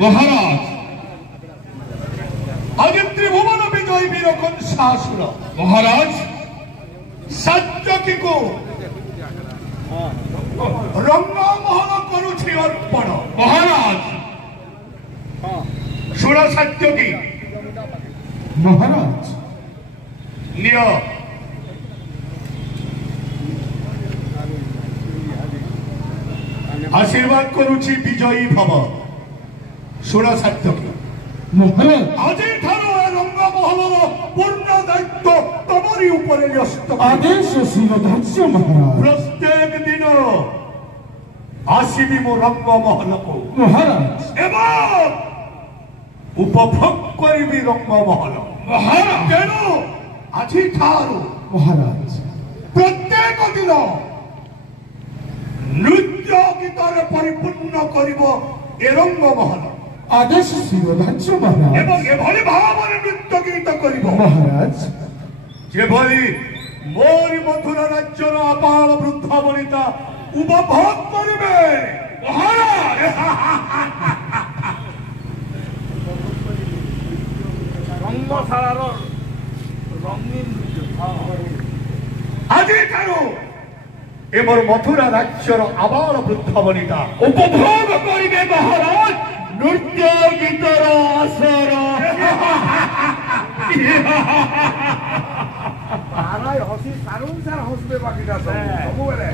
মহারাজ আগে ত্রিভুবন বিজয় বীরকন শাসুর মহারাজ সাত্যকীকু রঙ্গমহল করুছি অর্পণ মহারাজ সুর সাত্যকী মহারাজ নিয় আশীর্বাদ করুছি বিজয়ী ভব সুর সাত্যকী মহারাজ আজি ঠাରୁ রঙ্গমহলর পূর্ণ দায়িত্ব তোমারই উপরে ন্যস্ত আদেশ শিরোধার্য মহারাজ প্রত্যেক দিন আসিবি মো রঙ্গমহলকু মহারাজ এবং উপভোগ করিবি রঙ্গমহল মহারাজ তেণু আজি ଠାରୁ মহারাজ প্রত্যেক দিন নৃত্য গীতরে পরিপূর্ণ করিব এ রঙ্গমহল আদেশ শিরোধার্য মহারাজ এবং এভাবে ভাবে নৃত্য গীত করিব মহারাজ যেভাবে মোরি মথুরা রাজ্যর আপার বৃদ্ধ বনিতা উপভোগ করিবে মহারাজ রঙ্গশালার রঙিন আজি ঠাରୁ এমর মথুরা রাজ্যর আবার বৃদ্ধ বনিতা উপভোগ করিবে মহারাজ নৃত্য গীতর আসর তারাই হসি সারুন সার হসবে বাকিটা ସବୁବେଳେ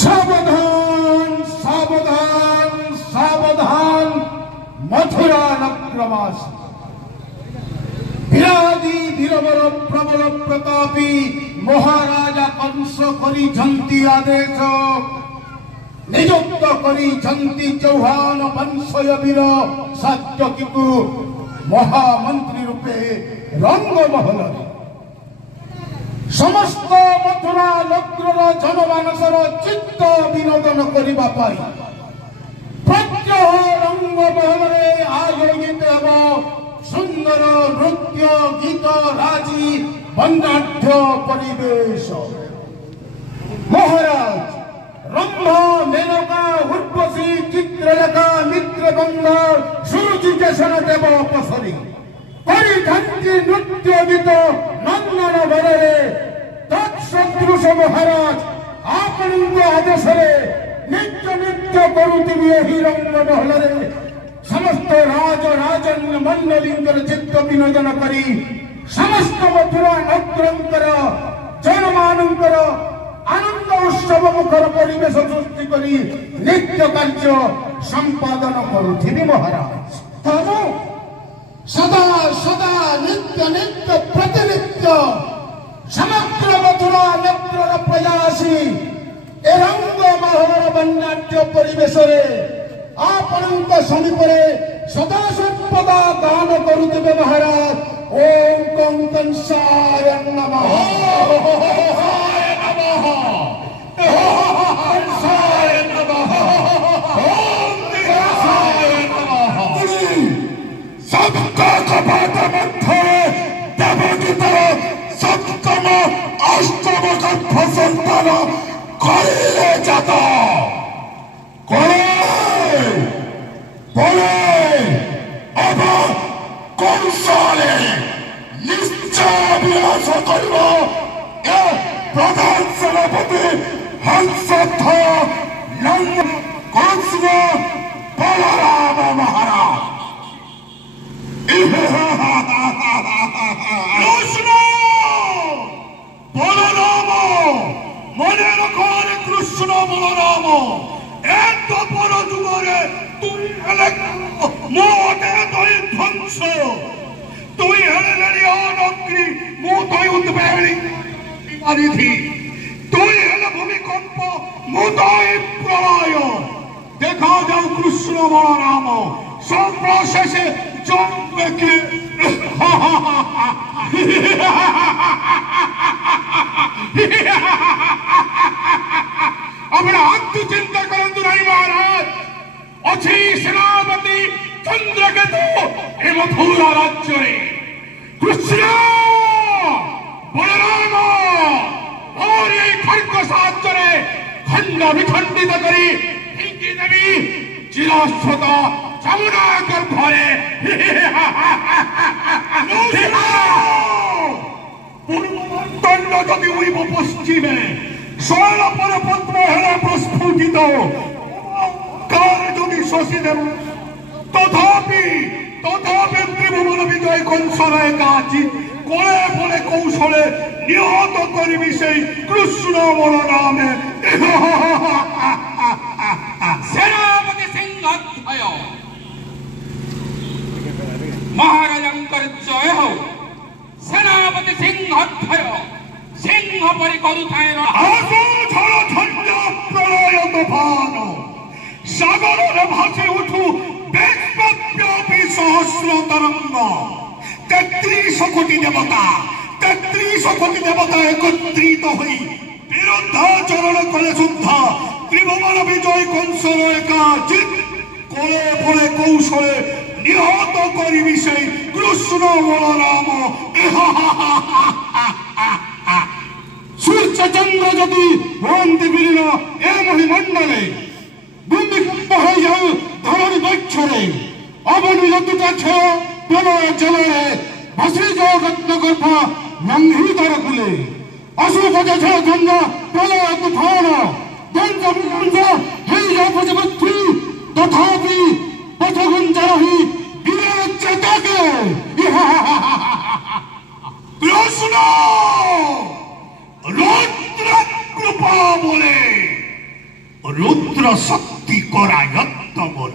সাবধান সাবধান সাবধান মথুরা নক্রমাস বিরাদি বীরবর প্রবল প্রতাপী মহারাজা কংস করিছন্তি আদেশ নিযুক্ত করিছন্তি চৌহান বংশয় বীর সাত্যকীକୁ মহামন্ত্রী রূপে রঙ্গমহলরে সমস্ত মথুরা নগরর জনমানসর চিত্ত বিনোদন করিবা পাই প্রত্যহ রঙ্গমহলরে আয়োজিত ହେବ সুন্দর নৃত্য গীত রাজি বন্যাঢ্য পরিবেশ মহারাজ রম্ভ মেনকা উর্বশী চিত্রলেখা মিত্রগন্ধ সুরুচিকেশন দেব অপসরি করিছন্তি নৃত্য গীত নন্দন বରରେ তৎসদৃশ মহারাজ ଆପଣଙ୍କ ଆଦେଶରେ ନିତ୍ୟ ନୃତ୍ୟ କରୁଥିବି ଏହି ରଙ୍ଗମହଲରେ ସମସ୍ତ ରାଜ ରାଜନ୍ୟ ମଣ୍ଡଳୀଙ୍କର ଚିତ୍ତ ବିନୋଦନ କରି ସମସ୍ତ ମଥୁରା ନଗରଙ୍କର ଜନମାନଙ୍କର ଆନନ୍ଦ ଉତ୍ସବ ମୁଖର ପରିବେଶ ସୃଷ୍ଟି କରି ନିତ୍ୟ କାର୍ଯ୍ୟ ସମ୍ପାଦନ କରୁଥିବି ମହାରାଜ ତେଣୁ ସଦା ସଦା ନିତ୍ୟ ନିତ୍ୟ ପ୍ରତିନିତ୍ୟ ସମଗ୍ର ମଥୁରା ନଗରର ପ୍ରଜା ଆସି ଏ ରଙ୍ଗମହଲର ବନ୍ୟାঢ୍ୟ ପରିବେଶରେ ଆପଣଙ୍କ ସମୀପରେ ସଦା ସର୍ବଦା ଦାନ କରୁଥିବେ ମହାରାଜ ଓಂ କଂସାୟ ନମଃ सबका कपाट मध्य देवगीतर सप्तम अष्टम गर्भ संतान करिले जात अब कौशले निश्चय विनाश कर प्रधान सेनापति हंसथ कृष्ण बलराम महाराज কৃষ্ণ বলরাম মনে রাখো কৃষ্ণ বলরাম এত বড় যুগরে তুই হেলে মোটে তুই ধ্বংস তুই হেলে অনগ্রি মো তুই উদ্বেলি মারিধি তুই হেলে ভূমিকম্প মো তুই প্রলয় দেখা যাও কৃষ্ণ বলরাম সর্বশেষে জন্মকে अपना आत्मचिंता करंतु नहीं महाराज अच्छी सेनापति चंद्रकेतु ए मथुरा राज्य कृष्ण बलराम और ये खड्ग साहाଯ୍ୟରେ खंड विखंडित करी देवी চিরস্রোতা যমুনাকর ঘরে পূর্বমন্তন্য যদি উইব পশ্চিমে শৈলপর পদ্ম হেলে প্রস্ফুটিত কার যদি শশীদেব তথাপি ত্রিভুবন বিজয় কংসরায় কাজী কোলে বলে কৌশলে নিহত করিবি সেই কৃষ্ণ বড় নামে। সেনাপতি সিংহাধ্যায় মহারাজঙ্কর জয় হও। সেনাপতি সিংহাধ্যায় সিংহ পরি করুথায় আসো ঝড় ঝঞ্ঝ প্রলয় তুফান সাগরের ভাসে উঠু বিশ্বব্যাপী সহস্র তরঙ্গ। ৩৩ কোটি দেবতা একত্রিত হই বিরুদ্ধাচরণ করে শুদ্ধা ত্রিভুবন বিজয় কংসর একাজিৎ কোলে বলে কৌশলে নিহত করিবি সেই কৃষ্ণ বলরাম। সূর্য চন্দ্র যদি ভ্রান্তি বিলীন এ মহিমণ্ডলে ভূমিকম্প হয়ে যাও ধরণী বৎসরে অবনী যতটা ছেড়ে প্রলয় জলরে ভাসি জগৎ গর্ভ লঙ্ঘিতর কুলে অশুভ ছেড়ে ঝঞ্ঝ প্রলয় তুফান দঞ্জ বিধ্বংস হয়ে যাও প্রজাপতি তথাপি পথগুঞ্জরহি বীরের চেতাকে কৃষ্ণ রুদ্র কৃপা বলে রুদ্র শক্তি করায়ত্ত বল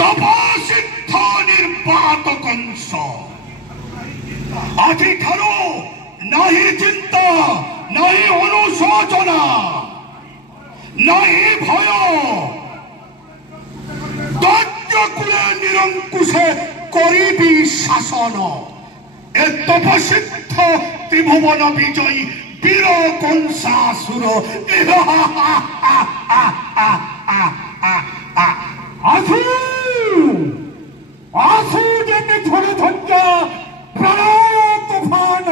তপসিদ্ধ নির্বাত কংস আজি ঠারু নাহি চিন্তা নাহি অনুশোচনা নাহি ভয় দৈত্যকুলে নিরঙ্কুশে করিবি শাসন। এ তপসিদ্ধ ত্রিভুবন বিজয়ী বীর কংসাসুর আসু যেতে ঝড়ে ঝঞ্ঝা প্রলয় তুফান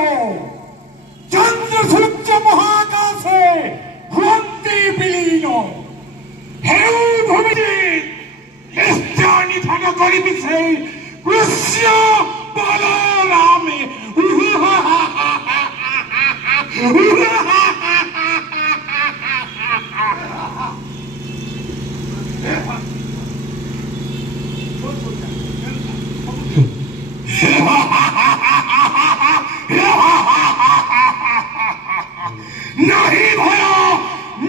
চন্দ্র সূর্য মহাকাশে ভ্রান্তি বিলীন হেউ ভূমিতে নিধন করিবি সেই কৃষ্ণ বলরামে। नहीं भय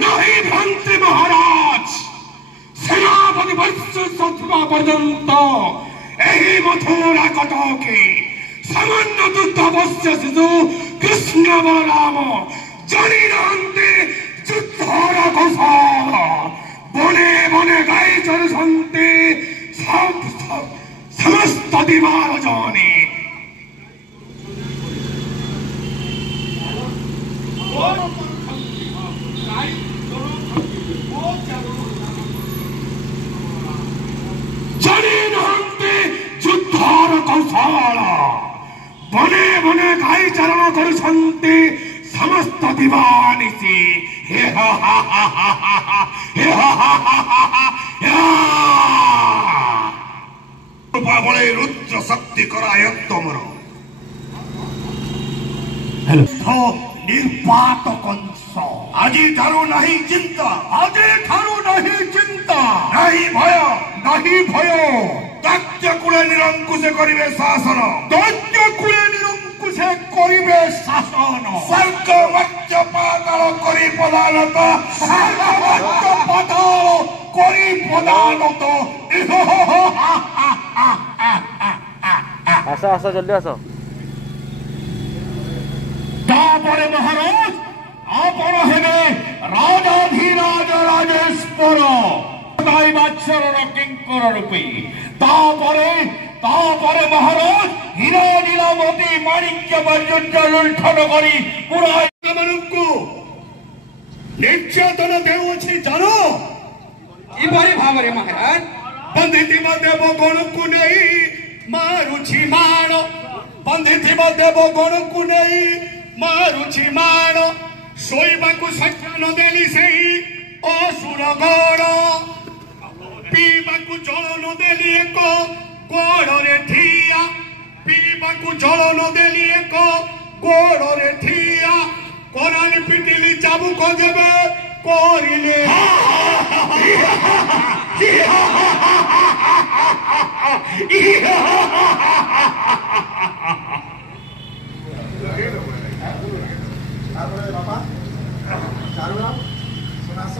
नहीं भ्रांति महाराज सेनापति वैश्य सत्वा पर्यंत यही मथुरा कटके सामान्य दुग्धावश्य शिशु कृष्ण बलराम जानी नांते युद्धर कौशल बने बने गाई चलते समस्त दिवार जाने ଯୁଦ୍ଧର କୌଶଳ ବନେ ବନେ ଗାଈ ଚାରଣ କରୁଛନ୍ତି ସମସ୍ତ ଦିବାନିଶି। ବଳେ ରୁଦ୍ର ଶକ୍ତି କରାୟତ୍ତ ମୋର ନିର୍ବାତ କଂସ ଆଜି ଠାରୁ ନାହିଁ ଚିନ୍ତା ନାହିଁ ଭୟ ଦୈତ୍ୟକୁଳେ ନିରଙ୍କୁଶ କରିବେ ଶାସନ ସ୍ୱର୍ଗ ମର୍ତ୍ତ୍ୟ ପାତାଳ କରି ପଦାନତ আস জলদি আস। তারপরে মহারাজ আপন হেবে রাজাধিরাজ রাজেশ্বর তাই বাৎসরণ কিঙ্কর রূপে তারপরে মহারাজ হীরা নীলাবতী মাণিক্য বৈজয়ন্ত লুণ্ঠন করি পুরায় ମାନଙ୍କୁ ନିର୍ଯାତନ ଦେଉଅଛି ଜାଣ କିପରି ଭାବରେ ମହାରାଜ? ବନ୍ଧିଥିବ ଦେବ ଗଣକୁ ନେଇ ମାରୁଛି ମାଣ ବନ୍ଧିଥିବ ଦେବ ଗଣକୁ ନେଇ ମାରୁଛି ମାଣ ଶୋଇବାକୁ ଶଯ୍ୟା ନ ଦେଲି ସେହି ଅସୁର ଗଡ଼ ପିଇବାକୁ ଜଳ ନ ଦେଲି ଏକ ଗୋଡ଼ରେ ଠିଆ ପିଇବାକୁ ଜଳ ନ ଦେଲି ଏକ ଗୋଡ଼ରେ ଠିଆ କରାଲି ପିଟିଲି ଚାବୁକ ଦେବେ କରିଲେ बाबा चारुराम सुनास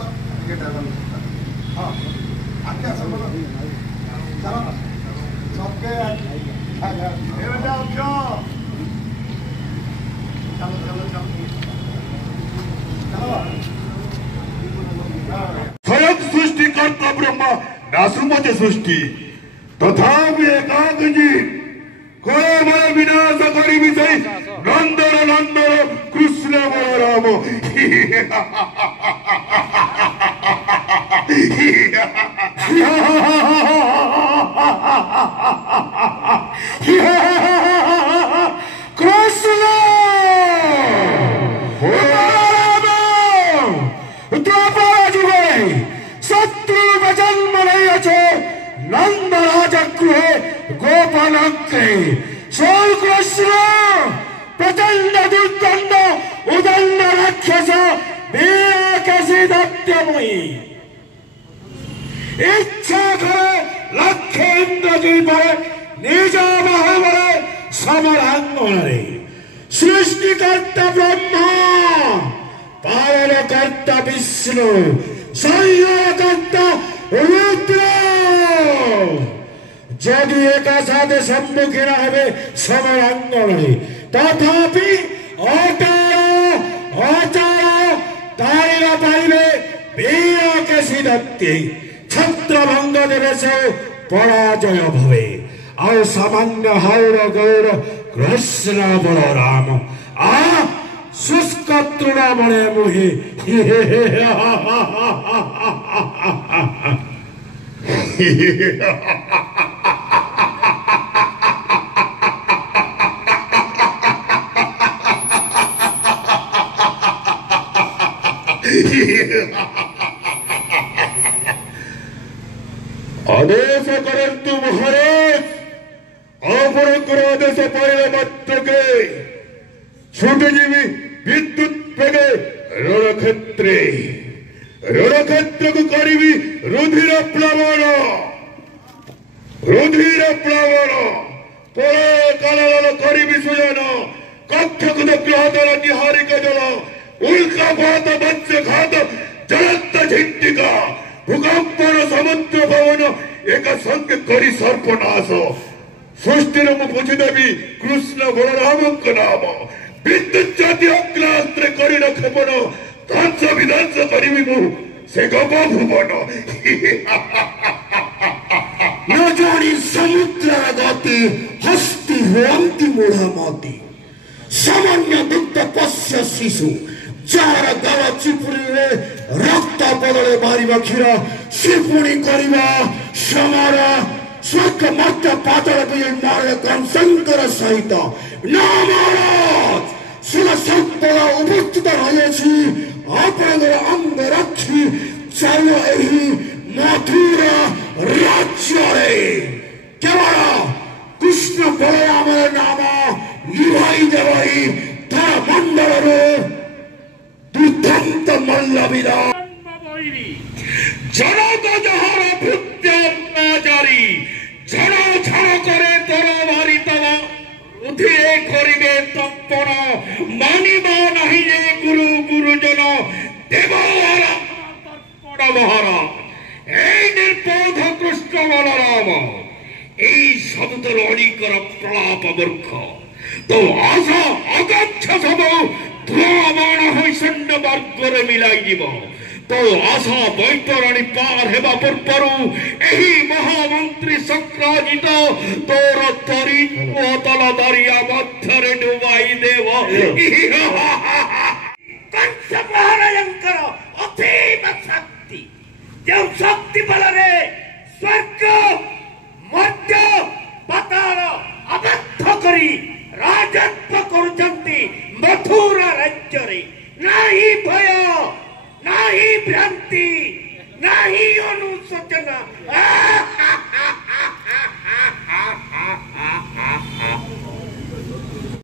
ये डायलॉग हाँ आके सब चलो सबके ये बेटा उठो चलो चलो चलो स्वयं सृष्टिकर्ता ब्रह्मा नासुमते सृष्टि तथापि एकादजी कोए बल विनाश करी विजय नंदन नंदन कृष्ण बलराम कृष्ण द्वापर जुगे शत्रु जन्म नहीं अच्छे नंद राजा गृहे गोपालके सोल कृष्ण प्रचंड दुर्दंड उदंड राक्षस वीराकसी दत्तमुई इच्छा करे लक्ष्य इंद्रजी पर निज महाबले समरांगणे सृष्टिकर्ता ब्रह्मा पालनकर्ता विष्णु संहारकर्ता रुद्र যদি একা সাথে সম্মুখীন হবে সমরাঙ্গনে তথাপি অচল তাইরা পাইবে বীরকেশী দত্তে ছত্রভঙ্গ দেশে পরাজয় ভবে আর সামান্য হাওড় গৌর কৃষ্ণ বলরাম শুষ্ক তৃণমূলে মুহে आदेश करन्तु महाराज आपणकर आदेश पाइला मात्रके छुटिजीवी विद्युत बेगे रणक्षेत्र को करी रुधिर प्लावन पर कालाल करी सुजन कक्ष ग्रहदल निहारिक जल उल्का घात मत्स्य घात जलंत झिंटिका भूकंपन समुद्र भवन एक संग करी सर्पनाश सृष्टिर मु बुझिदेवी कृष्ण बलराम नाम विद्युत जाति अग्रास्त्र करी क्षेपण ध्वंस विध्वंस करी मु से गप भुवन न जानी समुद्र गति हस्ति हुअन्ति मूढ़मति सामान्य दुग्ध पश्य शिशु जार गल चिपुरी रक्त बदले मारिबा क्षीर सिपुणी करिबा समार स्वर्ग मध्य पातल मारे कंसंकर सहित न महाराज शिव संपद उपस्थित रही आपणकर अंग रक्षी चाल एही मथुर राज्य केवल कृष्ण बलराम नाम लिभाई देवई धर मंडल दुर्दांत मल्लवीरा जनक जहर भृत्याचारी झड़ झड़ करे तोर मारी तब रुधिरे करिबे तर्पण मानिबा नहीं जे गुरु गुरुजन देवहर तर्पण महर ए निर्बोध कृष्ण बलराम ए शब्दर अणिकर प्रलाप मूर्ख तो आशा अगच्छ सब धूआबाण होई सैन्य वर्गरे मिलाई जीव तो आशा बैतरणी पार हेबा पूर्वरु एही महामंत्री संक्राजित तोर तरी तल दरिया मध्यरे डुबाई देव कंस महाराजंकर असीम शक्ति जो शक्ति बलरे स्वर्ग मध्य पाताल अबद्ध करी राजत्व करुचंती मथुरा राज्य रे नाही